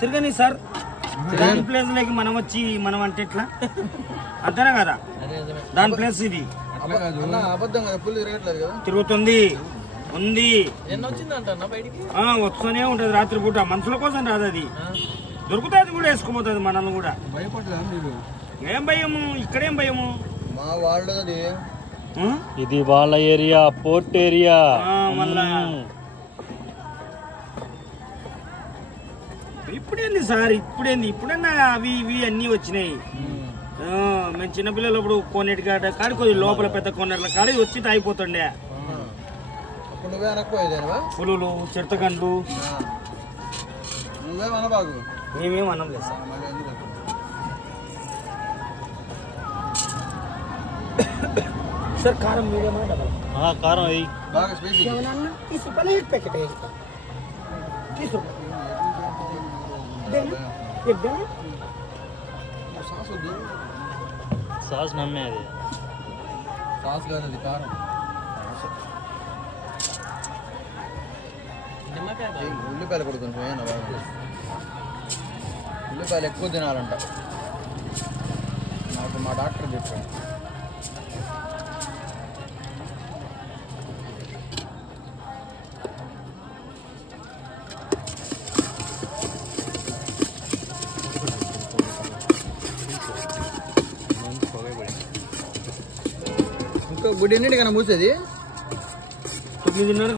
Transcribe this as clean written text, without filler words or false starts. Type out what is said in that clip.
తిరగని సార్ దాని ప్లేస్ లేక మనం వచ్చి మనం అంటే ఎట్లా అంతేనా కదా దాని ప్లేస్ ఇది తిరుగుతుంది ఉంది వస్తూనే ఉంటది రాత్రిపూట మనుషుల కోసం రాదు అది దొరుకుతుంది కూడా వేసుకుపోతుంది మనల్ని కూడా ఏం భయము ఇక్కడేం భయము మా వాళ్ళది ఇది వాళ్ళ ఏరియా పోర్ట్ ఏరియా మళ్ళా ఇప్పుడేంది సార్ ఇప్పుడన్నా అవి ఇవి అన్ని వచ్చినాయి మేము చిన్నపిల్లలప్పుడు కోనేటి కాడి కొద్ది లోపల పెద్ద కోనేట్ల కాడి వచ్చి తాగిపోతుండే పులులు చిరతగండ్లు మేమేం అనలేదు సార్ सर काరం మీడియమా డబల్ కారం అయ్యి బాగా స్పైసీ ఏమన్నా 30 రూపాయలు एक पैकेट है इसका 30 रुपए देना एक देना సాస్ నమ్మే అది సాస్ కాదు అది కారం ఉల్లిపాయలు కొడుతుంది పోయినా బాగా ఉల్లిపాయలు ఎక్కువ తినాలంట నాకు మా డాక్టర్ చెప్పాడు ఇంకా గుడి ఎన్నింటికన్నా మూసేది 9:30